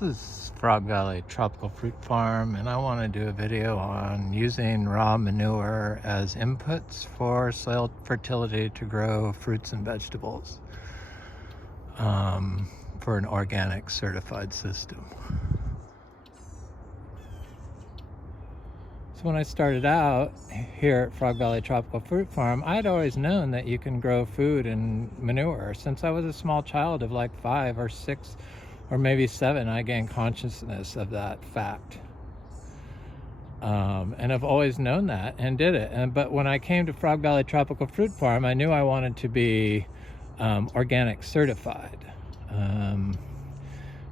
This is Frog Valley Tropical Fruit Farm, and I want to do a video on using raw manure as inputs for soil fertility to grow fruits and vegetables for an organic certified system. So when I started out here at Frog Valley Tropical Fruit Farm, I'd always known that you can grow food in manure. Since I was a small child of like 5 or 6 or maybe 7, I gained consciousness of that fact. And I've always known that and did it. But when I came to Frog Valley Tropical Fruit Farm, I knew I wanted to be organic certified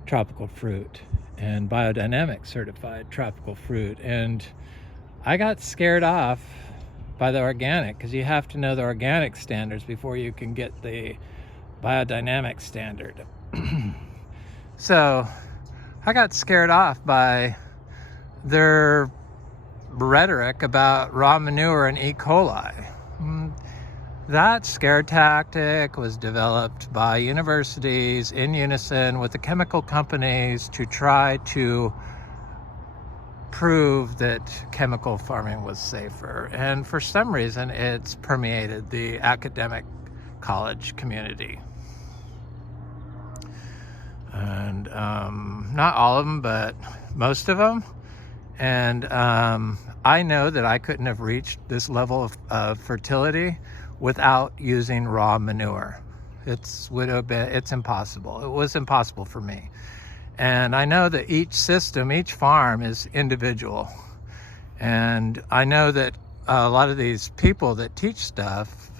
tropical fruit and biodynamic certified tropical fruit. And I got scared off by the organic, because you have to know the organic standards before you can get the biodynamic standard. So I got scared off by their rhetoric about raw manure and E. coli. That scare tactic was developed by universities in unison with the chemical companies to try to prove that chemical farming was safer. And for some reason, it's permeated the academic college community. And not all of them, but most of them. And I know that I couldn't have reached this level of fertility without using raw manure. It's impossible. It was impossible for me. And I know that each system, each farm is individual. And I know that a lot of these people that teach stuff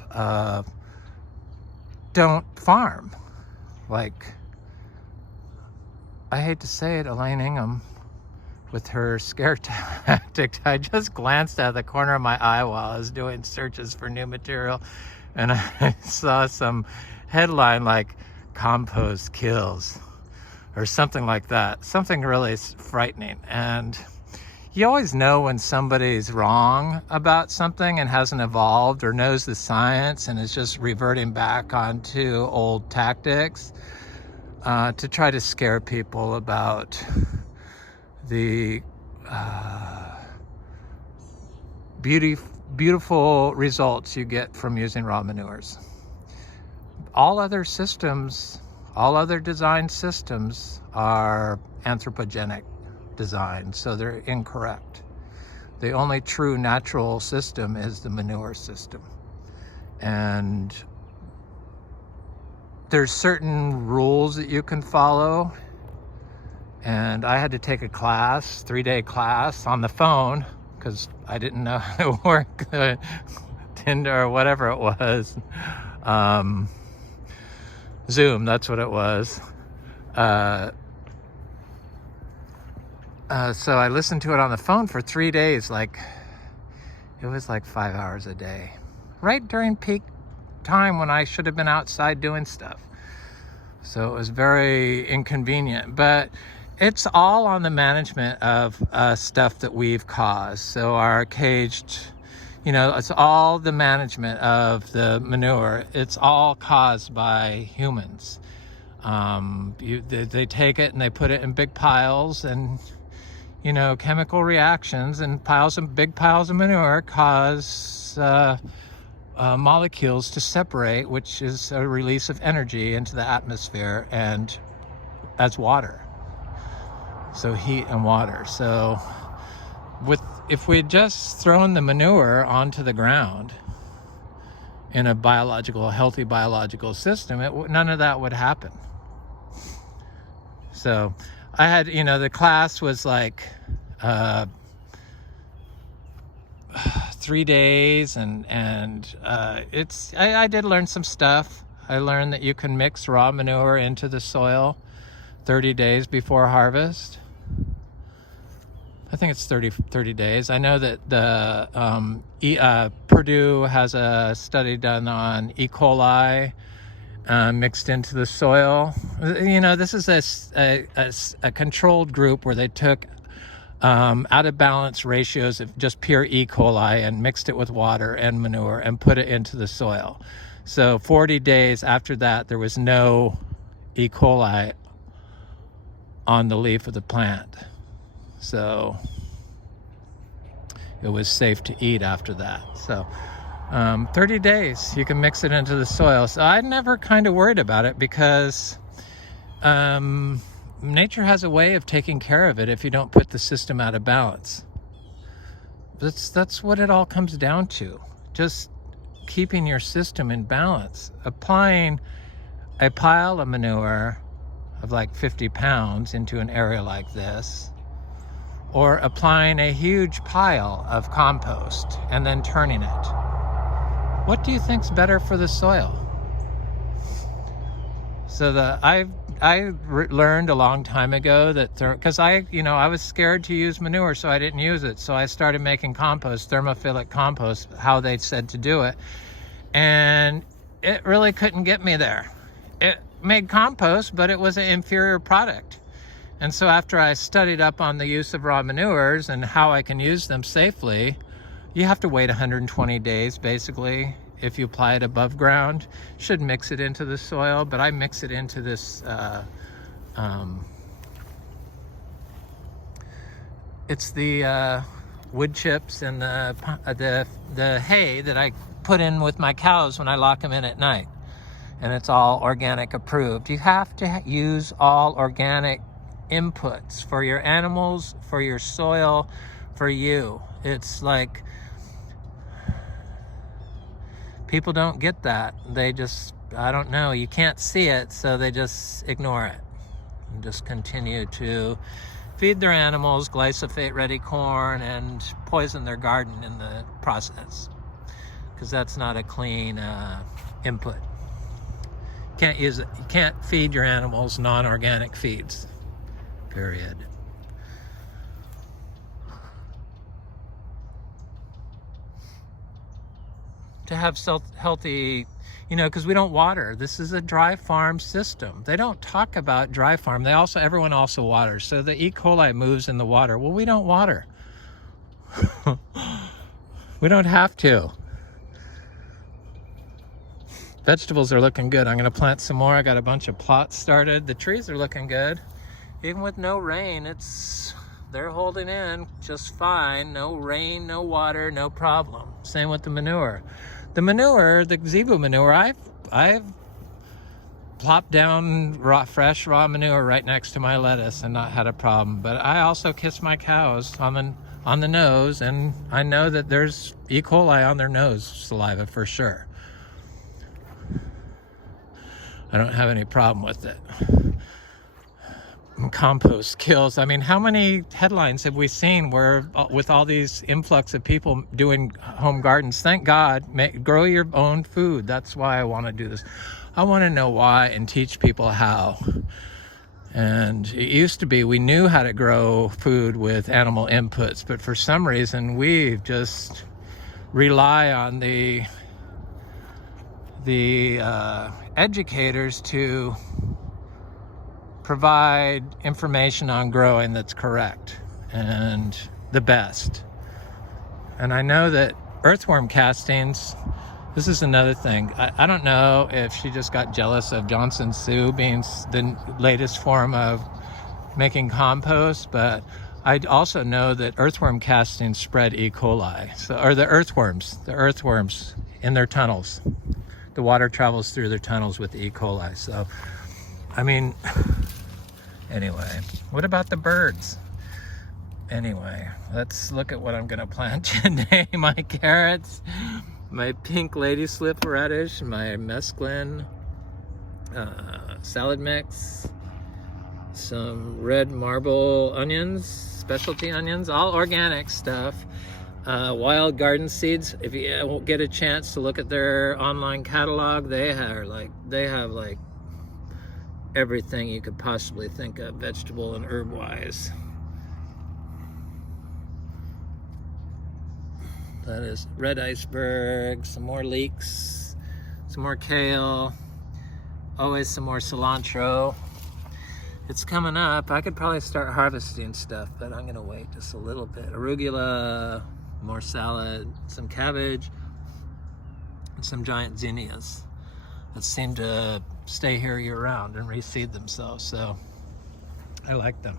don't farm. Like, I hate to say it, Elaine Ingham, with her scare tactic. I just glanced out of the corner of my eye while I was doing searches for new material, and I saw some headline like "compost kills" or something like that. Something really frightening. And you always know when somebody's wrong about something and hasn't evolved or knows the science and is just reverting back onto old tactics to try to scare people about the beautiful results you get from using raw manures. All other systems, all other design systems are anthropogenic design, so they're incorrect. The only true natural system is the manure system. And there's certain rules that you can follow. And I had to take a class, 3-day class on the phone, because I didn't know how to work Tinder or whatever it was. Zoom, that's what it was. So I listened to it on the phone for 3 days. It was like 5 hours a day, right during peak time when I should have been outside doing stuff. So it was very inconvenient, but it's all on the management of stuff that we've caused. So our caged, it's all the management of the manure. It's all caused by humans. They take it and they put it in big piles, and chemical reactions and big piles of manure cause molecules to separate, which is a release of energy into the atmosphere and as water. So heat and water. So if we had just thrown the manure onto the ground in a healthy biological system, none of that would happen. So I had, the class was like 3 days, and I did learn some stuff. I learned that you can mix raw manure into the soil 30 days before harvest. I think it's 30 days. I know that Purdue has a study done on E. coli mixed into the soil. This is a controlled group where they took out of balance ratios of just pure E. coli and mixed it with water and manure and put it into the soil. So 40 days after that, there was no E. coli on the leaf of the plant. So it was safe to eat after that. So 30 days, you can mix it into the soil. So I never kind of worried about it because nature has a way of taking care of it if you don't put the system out of balance. That's what it all comes down to. Just keeping your system in balance. Applying a pile of manure of like 50 pounds into an area like this, or applying a huge pile of compost and then turning it. What do you think's better for the soil? So I learned a long time ago that, because I was scared to use manure, so I didn't use it. So I started making compost, thermophilic compost, how they said to do it. And it really couldn't get me there. It made compost, but it was an inferior product. And so after I studied up on the use of raw manures and how I can use them safely, you have to wait 120 days, basically. If you apply it above ground, should mix it into the soil, but I mix it into this, it's the wood chips and the hay that I put in with my cows when I lock them in at night. And it's all organic approved. You have to use all organic inputs for your animals, for your soil, for you. It's like, people don't get that. They just, I don't know, you can't see it, so they just ignore it and just continue to feed their animals glyphosate-ready corn and poison their garden in the process, because that's not a clean input. Can't use it. You can't feed your animals non-organic feeds, period. To have healthy, because we don't water. This is a dry farm system. They don't talk about dry farm. Everyone also waters. So the E. coli moves in the water. Well, we don't water. We don't have to. Vegetables are looking good. I'm gonna plant some more. I got a bunch of plots started. The trees are looking good. Even with no rain, they're holding in just fine. No rain, no water, no problem. Same with the manure. The manure, the zebu manure, I've plopped down fresh raw manure right next to my lettuce and not had a problem. But I also kiss my cows on the nose, and I know that there's E. coli on their nose saliva for sure. I don't have any problem with it. Compost kills. I mean, how many headlines have we seen where with all these influx of people doing home gardens? Thank God, grow your own food. That's why I want to do this. I want to know why and teach people how. And it used to be we knew how to grow food with animal inputs, but for some reason we just rely on the educators to provide information on growing that's correct and the best. And I know that earthworm castings, this is another thing. I don't know if she just got jealous of Johnson Sioux being the latest form of making compost, but I also know that earthworm castings spread E. coli, or the earthworms in their tunnels. The water travels through their tunnels with E. coli. So, I mean, anyway, what about the birds? Anyway, let's look at what I'm gonna plant today. My carrots, my pink lady slip radish, my mesclun salad mix, some red marble onions, specialty onions, all organic stuff. Wild garden seeds. If you won't get a chance to look at their online catalog, they have like everything you could possibly think of, vegetable and herb wise. That is red iceberg, some more leeks, some more kale, always some more cilantro. It's coming up. I could probably start harvesting stuff, but I'm gonna wait just a little bit. Arugula, more salad, some cabbage, and some giant zinnias that seem to stay here year round and reseed themselves. So I like them.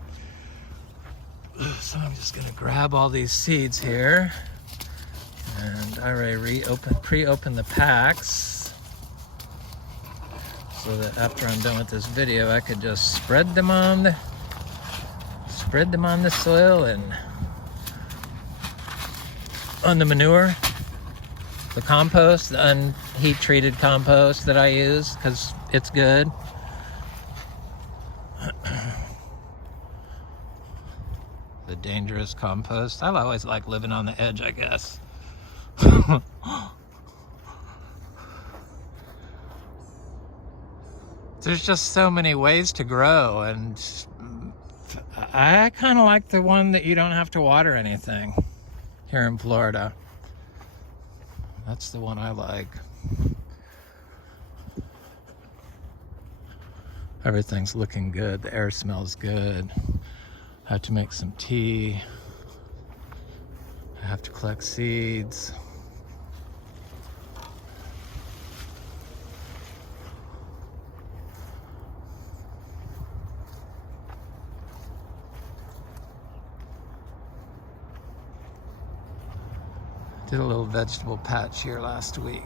So I'm just gonna grab all these seeds here, and I already pre-opened the packs so that after I'm done with this video, I could just spread them on the soil and on the manure, the compost, the unheat treated compost that I use because it's good. The dangerous compost. I always like living on the edge, I guess. There's just so many ways to grow, and I kind of like the one that you don't have to water anything here in Florida. That's the one I like. Everything's looking good. The air smells good. I have to make some tea. I have to collect seeds. Did a little vegetable patch here last week.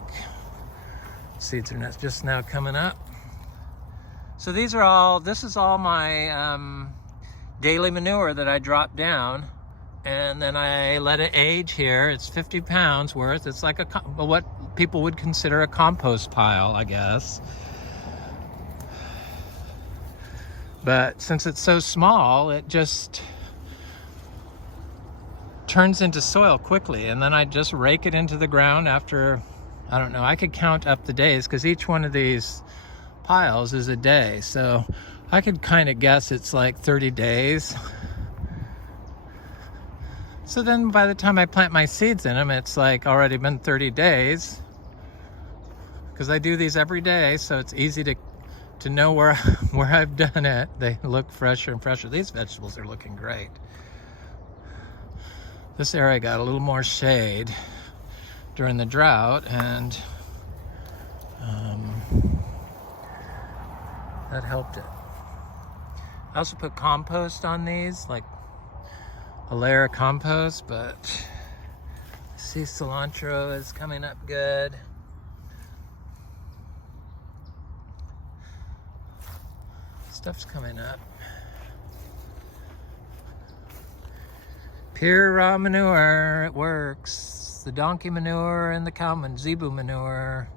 Seeds are just now coming up. So this is all my daily manure that I drop down, and then I let it age here. It's 50 pounds worth. It's like what people would consider a compost pile, I guess. But since it's so small, it just turns into soil quickly, and then I just rake it into the ground after, I don't know, I could count up the days because each one of these piles is a day, so I could kind of guess it's like 30 days. So then by the time I plant my seeds in them, it's like already been 30 days because I do these every day, so it's easy to know where I've done it. They look fresher and fresher. These vegetables are looking great. This area got a little more shade during the drought, and that helped it. I also put compost on these, like a layer of compost, but I see cilantro is coming up good. Stuff's coming up. Pure raw manure, it works. The donkey manure and the cow zebu manure.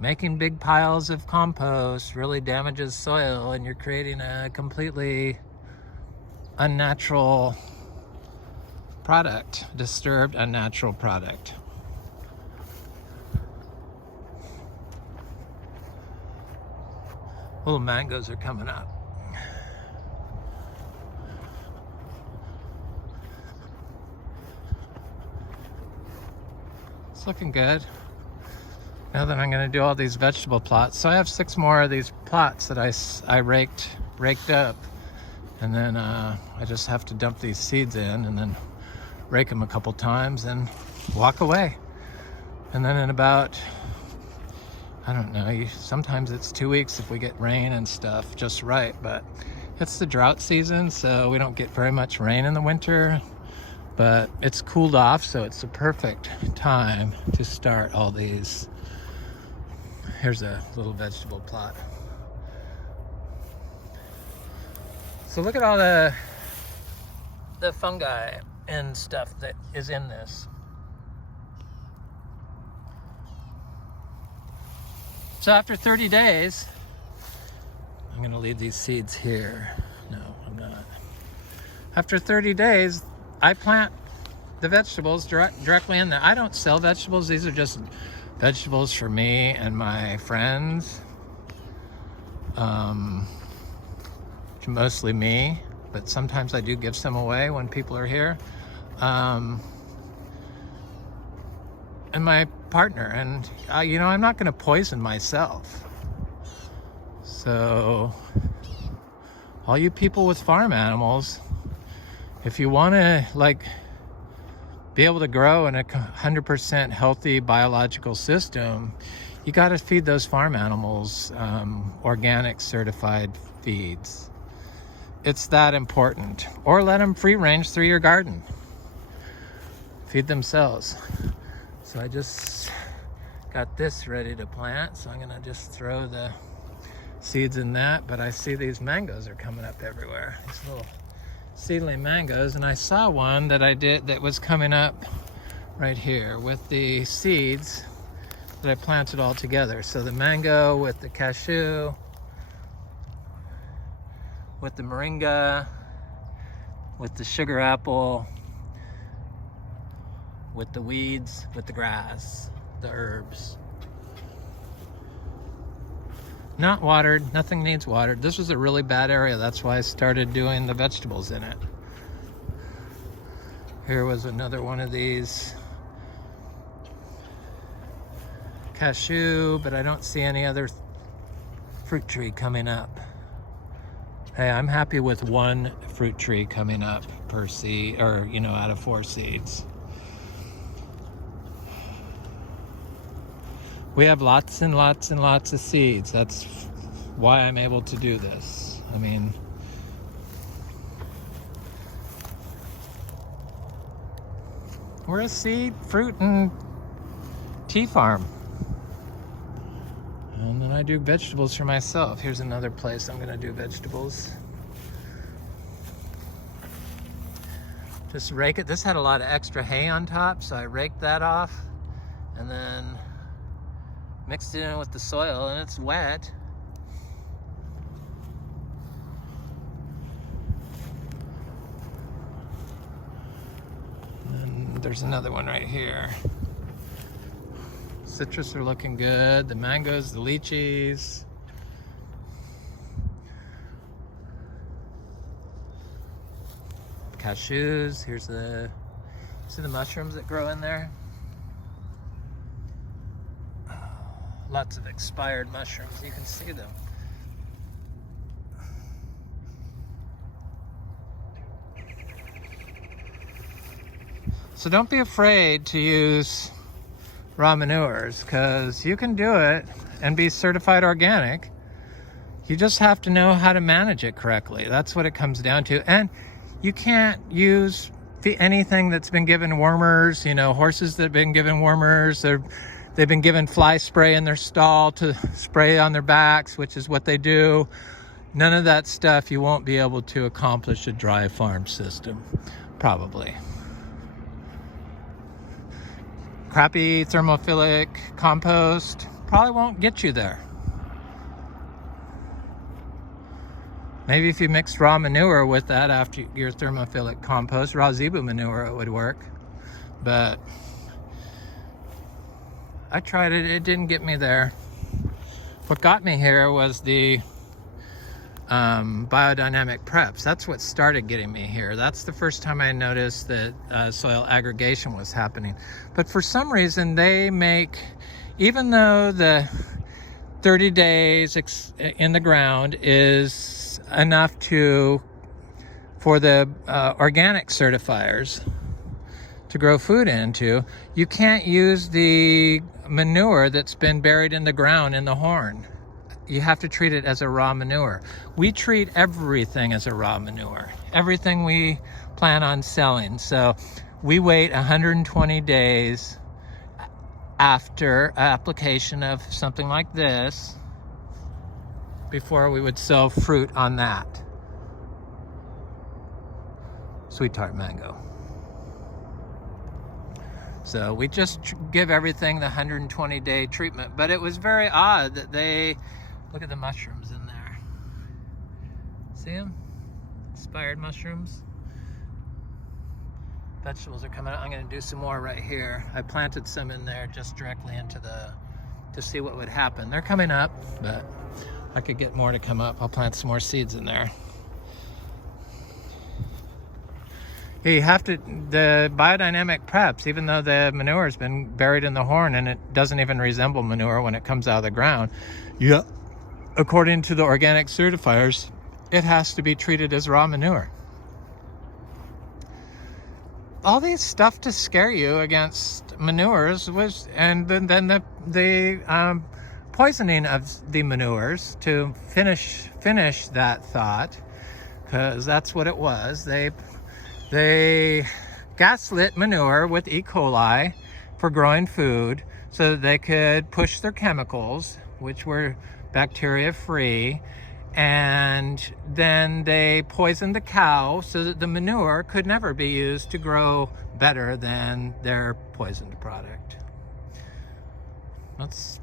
Making big piles of compost really damages soil, and you're creating a completely unnatural product, disturbed, unnatural product. Little mangoes are coming up. It's looking good. Now that I'm going to do all these vegetable plots, so I have 6 more of these plots that I raked up, and then I just have to dump these seeds in and then rake them a couple times and walk away. And then in about, I don't know, sometimes it's 2 weeks if we get rain and stuff just right, but it's the drought season, so we don't get very much rain in the winter, but it's cooled off, so it's the perfect time to start all these. Here's a little vegetable plot. So look at all the fungi and stuff that is in this. So after 30 days, I'm gonna leave these seeds here. No, I'm not. After 30 days, I plant the vegetables directly in there. I don't sell vegetables. These are just vegetables for me and my friends. Mostly me, but sometimes I do give some away when people are here. And my partner, and you know, I'm not going to poison myself. So all you people with farm animals, if you want to be able to grow in a 100% healthy biological system, you got to feed those farm animals organic certified feeds. it's that important. Or let them free range through your garden. Feed themselves. So I just got this ready to plant, so I'm gonna just throw the seeds in that. But I see these mangoes are coming up everywhere. These little seedling mangoes, and I saw one that I did that was coming up right here with the seeds that I planted all together. So the mango with the cashew, with the moringa, with the sugar apple, with the weeds, with the grass, the herbs. Not watered, nothing needs watered. This was a really bad area. That's why I started doing the vegetables in it. Here was another one of these cashew, but I don't see any other fruit tree coming up. Hey, I'm happy with one fruit tree coming up per seed, or out of 4 seeds. We have lots and lots and lots of seeds. That's why I'm able to do this. I mean, we're a seed, fruit, and tea farm. And then I do vegetables for myself. Here's another place I'm gonna do vegetables. Just rake it. This had a lot of extra hay on top, so I raked that off and then mixed it in with the soil, and it's wet. And there's another one right here. Citrus are looking good. The mangoes, the lychees. Cashews. Here's see the mushrooms that grow in there? Lots of expired mushrooms. You can see them. So don't be afraid to use raw manures, because you can do it and be certified organic. You just have to know how to manage it correctly. That's what it comes down to. And you can't use anything that's been given wormers. Horses that have been given wormers, they've been given fly spray in their stall to spray on their backs, which is what they do. None of that stuff. You won't be able to accomplish a dry farm system, probably. Crappy thermophilic compost probably won't get you there. Maybe if you mixed raw manure with that after your thermophilic compost, raw zebu manure, it would work. But I tried it, it didn't get me there. What got me here was the biodynamic preps. That's what started getting me here. That's the first time I noticed that soil aggregation was happening. But for some reason they make, even though the 30 days in the ground is enough for the organic certifiers to grow food into, you can't use the manure that's been buried in the ground in the horn. You have to treat it as a raw manure. We treat everything as a raw manure, everything we plan on selling. So we wait 120 days after application of something like this before we would sell fruit on that. Sweet tart mango. So we just give everything the 120-day treatment. But it was very odd that they, look at the mushrooms in there. See them? Expired mushrooms. Vegetables are coming out. I'm going to do some more right here. I planted some in there just directly into to see what would happen. They're coming up, but I could get more to come up. I'll plant some more seeds in there. You have to, the biodynamic preps, even though the manure has been buried in the horn and it doesn't even resemble manure when it comes out of the ground, according to the organic certifiers, it has to be treated as raw manure. All these stuff to scare you against manures was, and then the poisoning of the manures, to finish that thought, because that's what it was. They gaslit manure with E. coli for growing food so that they could push their chemicals, which were bacteria free, and then they poisoned the cow so that the manure could never be used to grow better than their poisoned product. That's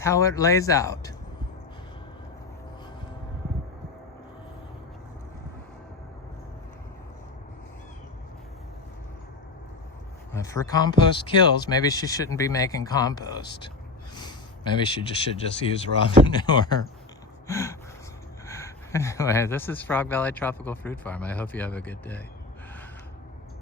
how it lays out. If her compost kills, maybe she shouldn't be making compost. Maybe she should just use raw manure. Anyway, this is Frog Valley Tropical Fruit Farm. I hope you have a good day.